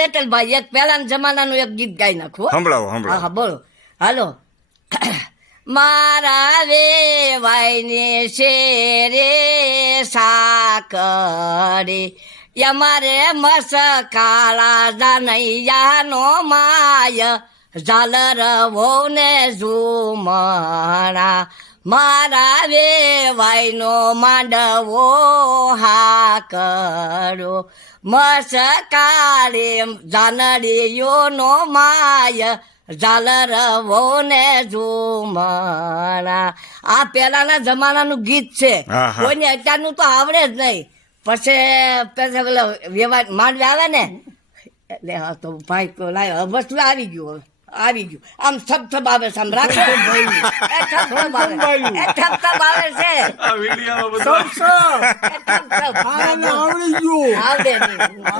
હેતલભાઈ એક પહેલાના જમાનાનું એક ગીત ગાઈ નાખું. સંભળાવો હા સંભળાવો. હા બોલો હાલો. મારા વેવાઈને શેરે સાકરે અમારે મસકાળા જાનૈયાનો માય ઝાલર વોને ઝુમણા મારા વેવાઈનો માંડવો હા કરો મસકાળે જાનડીયોનો માય ઝાલર વોને ઝુમણા. આ પેલાના જમાનાનું ગીત છે. કોઈને અત્યારનું તો આવડે જ નહીં. પછી પેલા વ્યવહાર માંડવે આવે ને એટલે હા તો ભાઈ તો લાયો વસ્તુ આવી ગયું. આમ થપ આવે છે. આમ રાખો થપ આવે છે. આવડે નહીં.